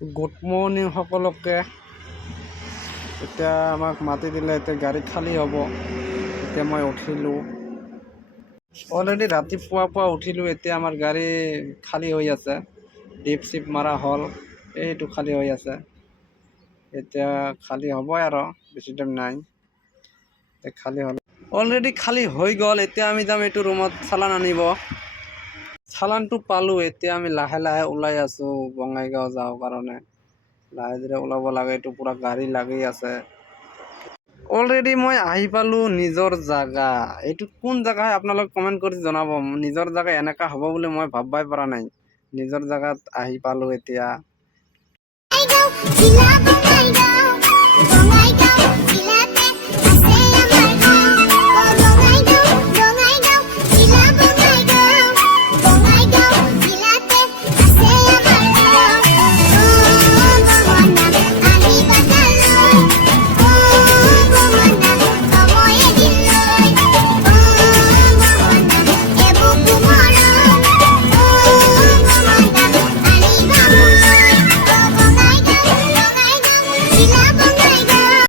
Good morning সকলোকে। এতিয়া আমাক মাতি দিলে, এতিয়া গাড়ী খালী হ'ব। এতিয়া মই উঠিলোঁ, অলৰেডি ৰাতিপুৱা উঠিলোঁ। এতিয়া আমাৰ গাড়ী খালী হৈ আছে, ডিপ চিপ মাৰা হ'ল, এইটো খালী হৈ আছে। এতিয়া খালী হ'বই আৰু বেছি টাইম নাই। খালী হ'ল, অলৰেডি খালী হৈ গ'ল। এতিয়া আমি যাম এইটো ৰুমত চালান আনিব। চালানটো পালোঁ। এতিয়া আমি লাহে লাহে ওলাই আছোঁ বঙাইগাঁও যাওঁ কাৰণে। লাহে ধীৰে ওলাব লাগে, এইটো পূৰা গাড়ী লাগি আছে। অলৰেডি মই আহি পালোঁ নিজৰ জাগা। এইটো কোন জাগা হয় আপোনালোক কমেণ্ট কৰি জনাব। নিজৰ জাগা এনেকা হ'ব বুলি মই ভাববাই পৰা নাই। নিজৰ জাগাত আহি পালোঁ এতিয়া।